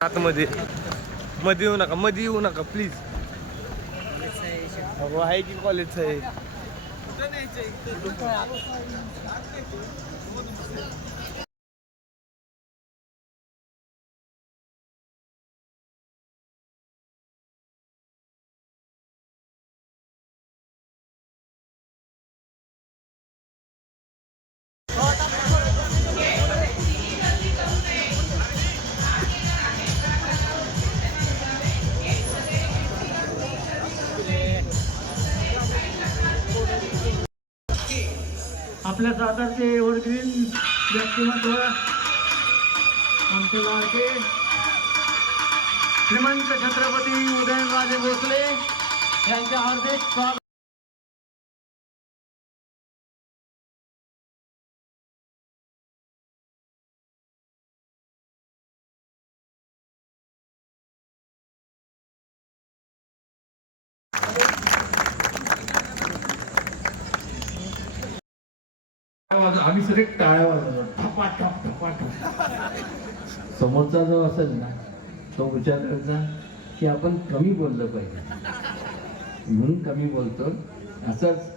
आतमध्ये. मध्ये येऊ नका मध्ये येऊ नका प्लीज अहो आहे की कॉलेजचं आहे? आपल्या सातारचे एव्हरग्रीन व्यक्तिमत्व आमचे लाडके श्रीमंत छत्रपती उदयनराजे भोसले यांच्या हार्दिक स्वागत आम्ही सगळे टाळ्या वाजवतो. ठपा ठप ठपा ठप समोरचा जो असेल ना तो विचार करायचा की आपण कमी बोललं पाहिजे. म्हणून कमी बोलतो. असंच